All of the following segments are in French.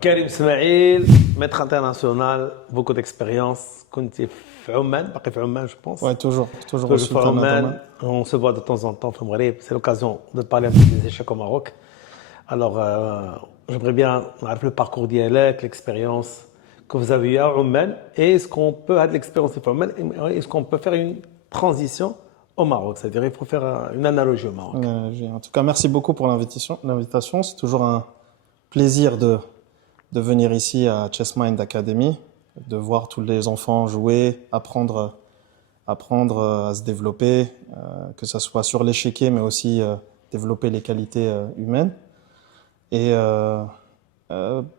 Karim Smaïl, maître international, beaucoup d'expérience. كنت في عمان, باقي في عمان, je pense. Ouais, toujours au Toujours في sultanat d'Oman. عمان. On se voit de temps en temps في المغرب. C'est l'occasion de parler un peu des échecs au Maroc. Alors, j'aimerais bien avoir le parcours d'IALEC, l'expérience que vous avez eu à Oman. Et est-ce qu'on peut avoir de l'expérience à Oman? Est-ce qu'on peut faire une transition au Maroc? C'est-à-dire, il faut faire une analogie au Maroc. En tout cas, merci beaucoup pour l'invitation. C'est toujours un plaisir de venir ici à Chessmind Academy, de voir tous les enfants jouer, apprendre à se développer, que ce soit sur l'échiquier, mais aussi développer les qualités humaines. Et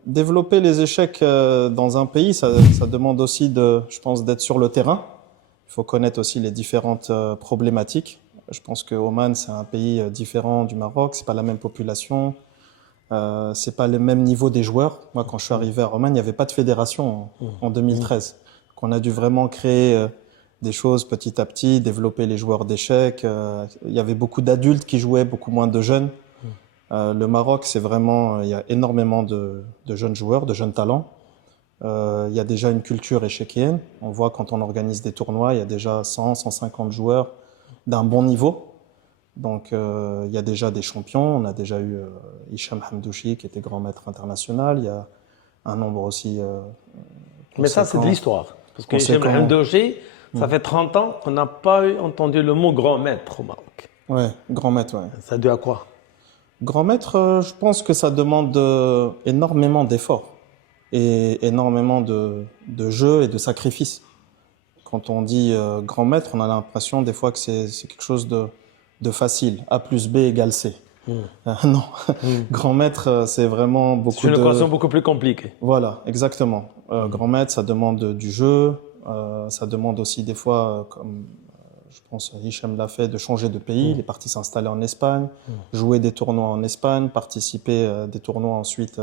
développer les échecs dans un pays, ça demande aussi, je pense, d'être sur le terrain. Il faut connaître aussi les différentes problématiques. Je pense que Oman, c'est un pays différent du Maroc, c'est pas la même population, c'est pas le même niveau des joueurs. Moi, quand je suis arrivé à Oman, il n'y avait pas de fédération en 2013. Donc, on a dû vraiment créer des choses petit à petit, développer les joueurs d'échecs. Il y avait beaucoup d'adultes qui jouaient, beaucoup moins de jeunes. Le Maroc, c'est vraiment, il y a énormément de jeunes joueurs, de jeunes talents. Il y a déjà une culture échiquienne. On voit quand on organise des tournois, il y a déjà 100, 150 joueurs d'un bon niveau. Donc, il y a déjà des champions. On a déjà eu Hicham Hamdouchi qui était grand maître international. Il y a un nombre aussi Mais ça, c'est de l'histoire. Parce que Hicham Hamdouchi, ça fait 30 ans qu'on n'a pas entendu le mot grand maître au Maroc. Ouais, grand maître, ouais. Ça a dû à quoi? Grand maître, je pense que ça demande énormément d'efforts et énormément de jeu et de sacrifices. Quand on dit grand maître, on a l'impression des fois que c'est quelque chose de facile. A plus B égale C. Non, grand maître, c'est vraiment beaucoup de... C'est une équation beaucoup plus compliquée. Voilà, exactement. Grand maître, ça demande du jeu, ça demande aussi des fois, comme je pense Hicham l'a fait, de changer de pays. Il est parti s'installer en Espagne, jouer des tournois en Espagne, participer à des tournois ensuite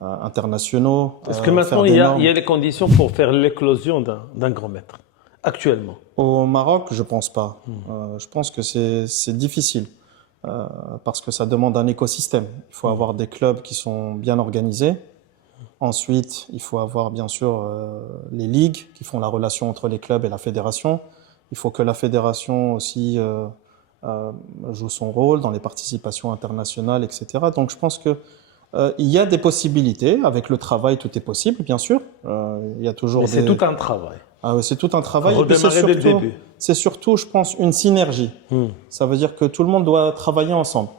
internationaux. Est-ce que maintenant il y a les conditions pour faire l'éclosion d'un grand maître, actuellement? Au Maroc, je pense pas. Je pense que c'est difficile parce que ça demande un écosystème. Il faut avoir des clubs qui sont bien organisés. Ensuite, il faut avoir bien sûr les ligues qui font la relation entre les clubs et la fédération. Il faut que la fédération aussi joue son rôle dans les participations internationales, etc. Donc je pense que il y a des possibilités. Avec le travail, tout est possible, bien sûr. Il y a toujours Mais c'est tout un travail. Ah oui, c'est tout un travail. Faut redémarrer dès le début. C'est surtout, je pense, une synergie. Ça veut dire que tout le monde doit travailler ensemble.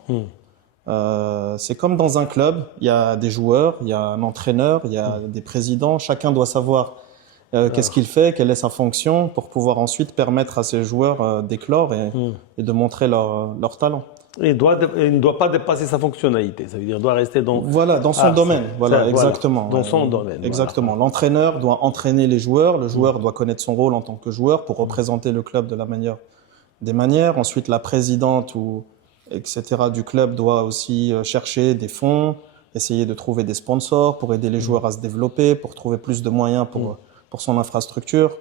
C'est comme dans un club, il y a des joueurs, il y a un entraîneur, il y a des présidents. Chacun doit savoir qu'est-ce qu'il fait, quelle est sa fonction pour pouvoir ensuite permettre à ces joueurs d'éclore et de montrer leur talent. Il ne doit pas dépasser sa fonctionnalité. Ça veut dire qu'il doit rester dans... Voilà, dans son domaine. Voilà, exactement. Dans son domaine. Exactement. Voilà. L'entraîneur doit entraîner les joueurs. Le joueur doit connaître son rôle en tant que joueur pour représenter le club de la meilleure des manières. Ensuite, la présidente etc. du club doit aussi chercher des fonds, essayer de trouver des sponsors pour aider les joueurs à se développer, pour trouver plus de moyens pour son infrastructure.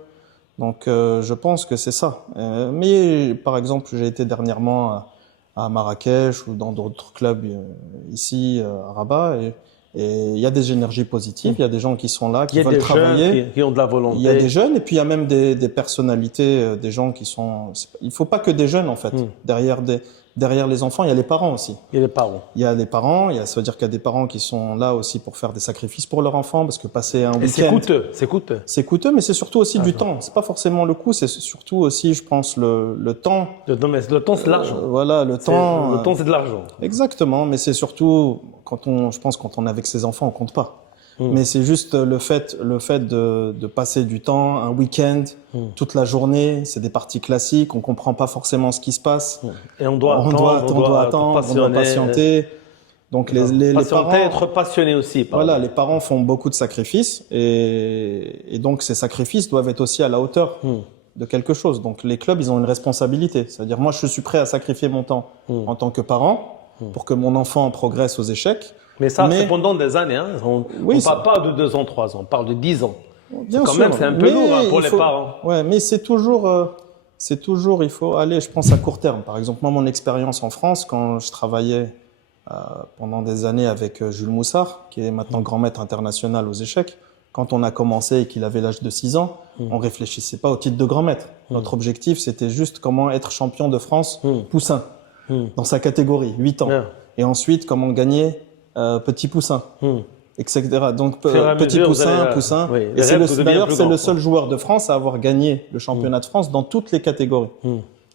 Donc, je pense que c'est ça. Mais, par exemple, j'ai été dernièrement à Marrakech ou dans d'autres clubs ici à Rabat et il y a des énergies positives, il y a des gens qui sont là, qui veulent travailler. Il y a des jeunes qui ont de la volonté. Il y a des jeunes et puis il y a même des personnalités, des gens qui sont... Il faut pas que des jeunes en fait. Derrière les enfants, il y a les parents aussi. Il y a les parents. Il y a les parents, ça veut dire qu'il y a des parents qui sont là aussi pour faire des sacrifices pour leur enfant parce que passer un week-end... c'est coûteux, c'est coûteux. C'est coûteux, mais c'est surtout aussi du temps. C'est pas forcément le coût, c'est surtout aussi, je pense, le temps. Le temps, c'est de l'argent. Voilà, le temps... Le temps, c'est de l'argent. Exactement, mais c'est surtout, je pense, quand on est avec ses enfants, on compte pas. Mais c'est juste le fait de passer du temps, un week-end, toute la journée, c'est des parties classiques, on comprend pas forcément ce qui se passe. Et on doit attendre, on doit patienter. Donc les parents, être passionné aussi. Voilà, les parents font beaucoup de sacrifices et donc ces sacrifices doivent être aussi à la hauteur de quelque chose. Donc les clubs, ils ont une responsabilité. C'est-à-dire moi, je suis prêt à sacrifier mon temps en tant que parent pour que mon enfant progresse aux échecs. Mais ça, c'est pendant des années. Hein. On ne parle pas de 2 ans, 3 ans, on parle de 10 ans. C'est un peu lourd pour les parents. Ouais, mais c'est toujours, il faut aller, je pense, à court terme. Par exemple, moi, mon expérience en France, quand je travaillais pendant des années avec Jules Moussard, qui est maintenant grand maître international aux échecs. Quand on a commencé et qu'il avait l'âge de 6 ans, on réfléchissait pas au titre de grand maître. Notre objectif, c'était juste comment être champion de France poussin, dans sa catégorie, 8 ans. Et ensuite, comment gagner petit poussin, etc. Donc, petit poussin, poussin. Oui, et d'ailleurs, c'est le seul joueur de France à avoir gagné le championnat de France dans toutes les catégories.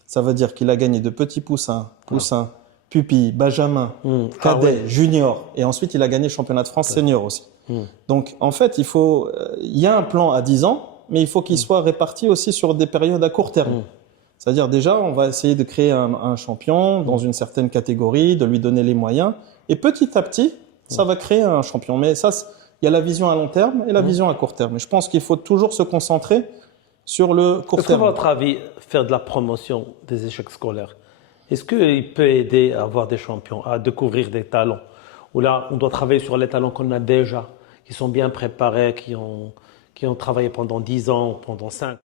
Ça veut dire qu'il a gagné de petit poussin, poussin, pupille, benjamin, cadet, junior. Et ensuite, il a gagné le championnat de France senior aussi. Donc, en fait, il y a un plan à 10 ans, mais il faut qu'il soit réparti aussi sur des périodes à court terme. C'est-à-dire, déjà, on va essayer de créer un champion dans une certaine catégorie, de lui donner les moyens. Et petit à petit, ça va créer un champion. Mais ça, il y a la vision à long terme et la vision à court terme. Et je pense qu'il faut toujours se concentrer sur le court Est-ce qu'à terme. votre avis, faire de la promotion des échecs scolaires, est-ce qu'il peut aider à avoir des champions, à découvrir des talents? Ou là, on doit travailler sur les talents qu'on a déjà, qui sont bien préparés, qui ont travaillé pendant 10 ans, pendant 5 ans.